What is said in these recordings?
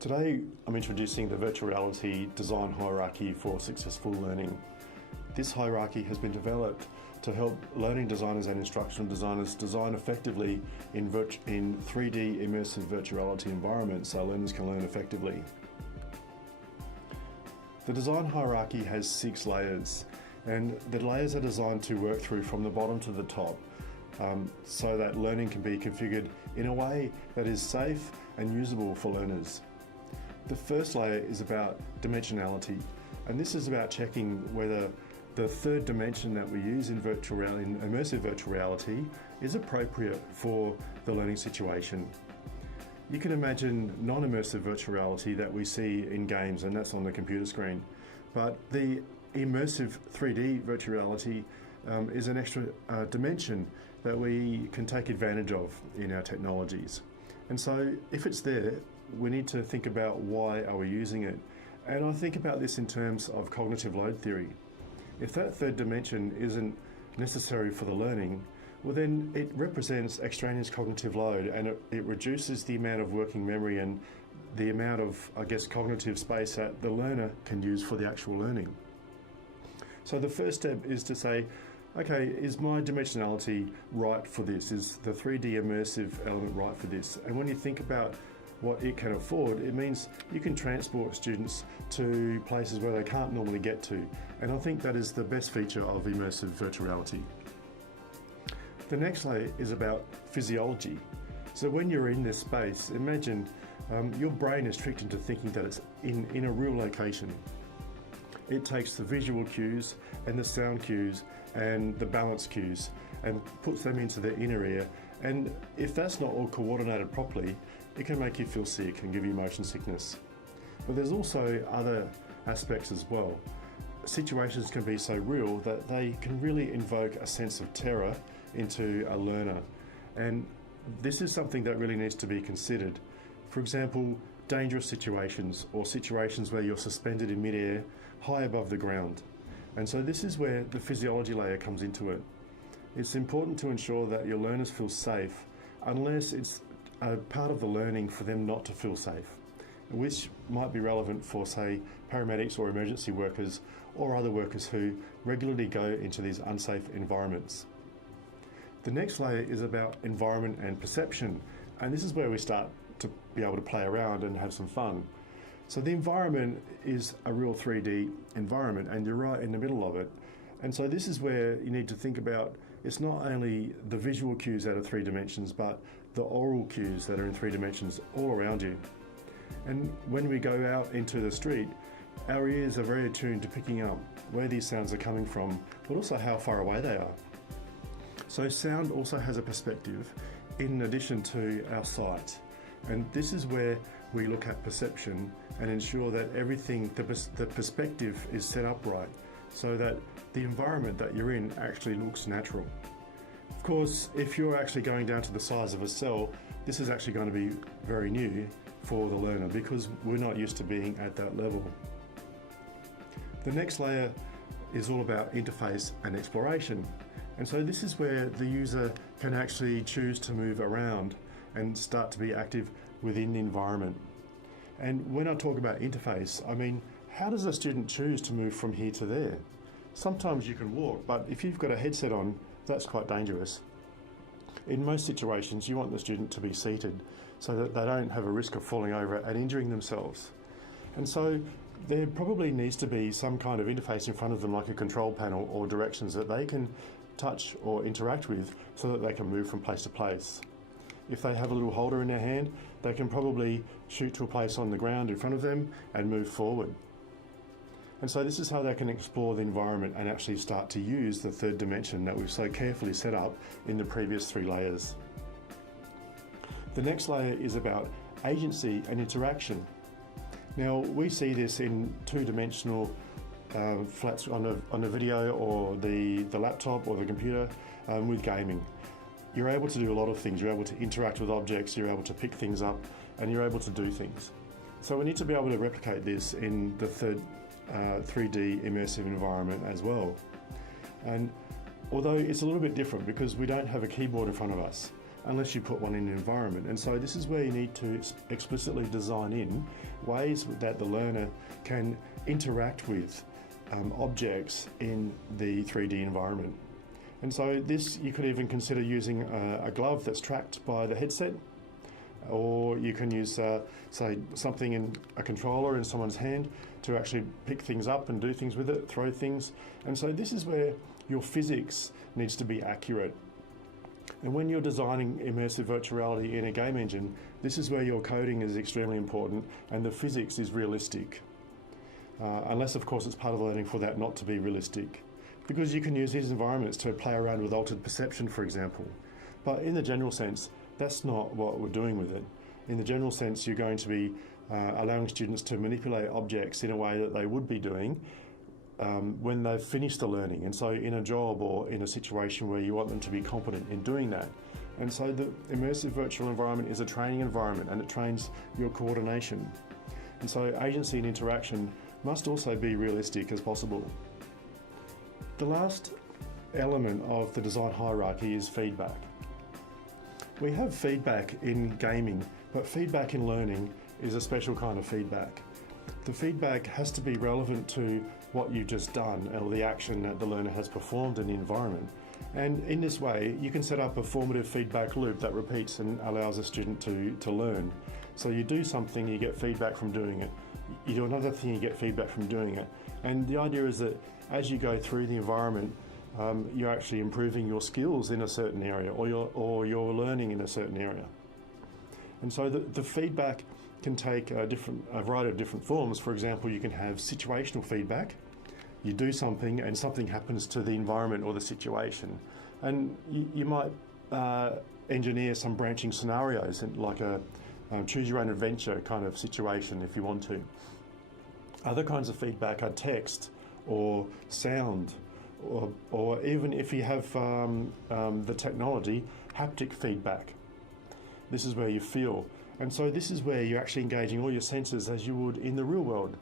Today, I'm introducing the virtual reality design hierarchy for successful learning. This hierarchy has been developed to help learning designers and instructional designers design effectively in 3D immersive virtual reality environments so learners can learn effectively. The design hierarchy has 6 layers, and the layers are designed to work through from the bottom to the top so that learning can be configured in a way that is safe and usable for learners. The first layer is about dimensionality, and this is about checking whether the third dimension that we use in immersive virtual reality is appropriate for the learning situation. You can imagine non-immersive virtual reality that we see in games, and that's on the computer screen. But the immersive 3D virtual reality is an extra dimension that we can take advantage of in our technologies. And so if it's there, we need to think about why are we using it. And I think about this in terms of cognitive load theory. If that third dimension isn't necessary for the learning, well then it represents extraneous cognitive load, and it reduces the amount of working memory and the amount of, cognitive space that the learner can use for the actual learning. So the first step is to say, okay, is my dimensionality right for this? Is the 3D immersive element right for this? And when you think about what it can afford, it means you can transport students to places where they can't normally get to. And I think that is the best feature of immersive virtual reality. The next layer is about physiology. So when you're in this space, imagine your brain is tricked into thinking that it's in a real location. It takes the visual cues and the sound cues and the balance cues and puts them into the inner ear. And if that's not all coordinated properly, it can make you feel sick and give you motion sickness. But there's also other aspects as well. Situations can be so real that they can really invoke a sense of terror into a learner. And this is something that really needs to be considered. For example, dangerous situations or situations where you're suspended in midair high above the ground. And so this is where the physiology layer comes into it. It's important to ensure that your learners feel safe unless it's a part of the learning for them not to feel safe, which might be relevant for, say, paramedics or emergency workers or other workers who regularly go into these unsafe environments. The next layer is about environment and perception, and this is where we start to be able to play around and have some fun. So the environment is a real 3D environment, and you're right in the middle of it. And so this is where you need to think about, it's not only the visual cues out of 3 dimensions, but the oral cues that are in 3 dimensions all around you. And when we go out into the street, our ears are very attuned to picking up where these sounds are coming from, but also how far away they are. So sound also has a perspective in addition to our sight. And this is where we look at perception and ensure that everything, the perspective is set up right, so that the environment that you're in actually looks natural. Of course, if you're actually going down to the size of a cell, this is actually going to be very new for the learner because we're not used to being at that level. The next layer is all about interface and exploration. And so this is where the user can actually choose to move around and start to be active within the environment. And when I talk about interface, I mean, how does a student choose to move from here to there? Sometimes you can walk, but if you've got a headset on, that's quite dangerous. In most situations, you want the student to be seated so that they don't have a risk of falling over and injuring themselves. And so there probably needs to be some kind of interface in front of them, like a control panel or directions that they can touch or interact with so that they can move from place to place. If they have a little holder in their hand, they can probably shoot to a place on the ground in front of them and move forward. And so this is how they can explore the environment and actually start to use the third dimension that we've so carefully set up in the previous 3 layers. The next layer is about agency and interaction. Now, we see this in 2-dimensional flats on a video or the laptop or the computer with gaming. You're able to do a lot of things. You're able to interact with objects, you're able to pick things up, and you're able to do things. So we need to be able to replicate this in the third 3D immersive environment as well. And although it's a little bit different because we don't have a keyboard in front of us, unless you put one in an environment. And so this is where you need to explicitly design in ways that the learner can interact with objects in the 3D environment. And so this, you could even consider using a glove that's tracked by the headset, or you can use, say, something in a controller in someone's hand to actually pick things up and do things with it, throw things. And so this is where your physics needs to be accurate. And when you're designing immersive virtual reality in a game engine, this is where your coding is extremely important and the physics is realistic. Unless, of course, it's part of the learning for that not to be realistic. Because you can use these environments to play around with altered perception, for example. But in the general sense, that's not what we're doing with it. In the general sense, you're going to be allowing students to manipulate objects in a way that they would be doing when they've finished the learning. And so in a job or in a situation where you want them to be competent in doing that. And so the immersive virtual environment is a training environment, and it trains your coordination. And so agency and interaction must also be realistic as possible. The last element of the design hierarchy is feedback. We have feedback in gaming, but feedback in learning is a special kind of feedback. The feedback has to be relevant to what you've just done or the action that the learner has performed in the environment. And in this way, you can set up a formative feedback loop that repeats and allows a student to learn. So you do something, you get feedback from doing it. You do another thing, you get feedback from doing it. And the idea is that as you go through the environment, you're actually improving your skills in a certain area, or you're learning in a certain area. And so the feedback can take a variety of different forms. For example, you can have situational feedback. You do something and something happens to the environment or the situation. And you might engineer some branching scenarios, like a choose your own adventure kind of situation if you want to. Other kinds of feedback are text or sound, or even if you have the technology, haptic feedback. This is where you feel. And so this is where you're actually engaging all your senses as you would in the real world.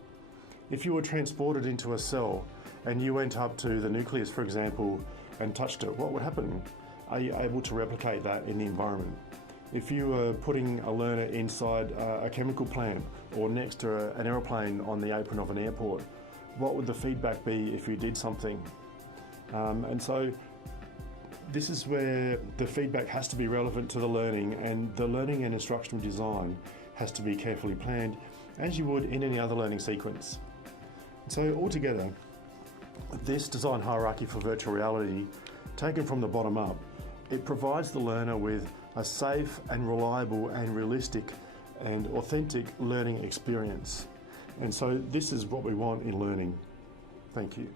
If you were transported into a cell and you went up to the nucleus, for example, and touched it, what would happen? Are you able to replicate that in the environment? If you were putting a learner inside a chemical plant or next to an aeroplane on the apron of an airport, what would the feedback be if you did something? And so this is where the feedback has to be relevant to the learning, and the learning and instructional design has to be carefully planned, as you would in any other learning sequence. So altogether, this design hierarchy for virtual reality, taken from the bottom up, it provides the learner with a safe and reliable and realistic and authentic learning experience. And so this is what we want in learning. Thank you.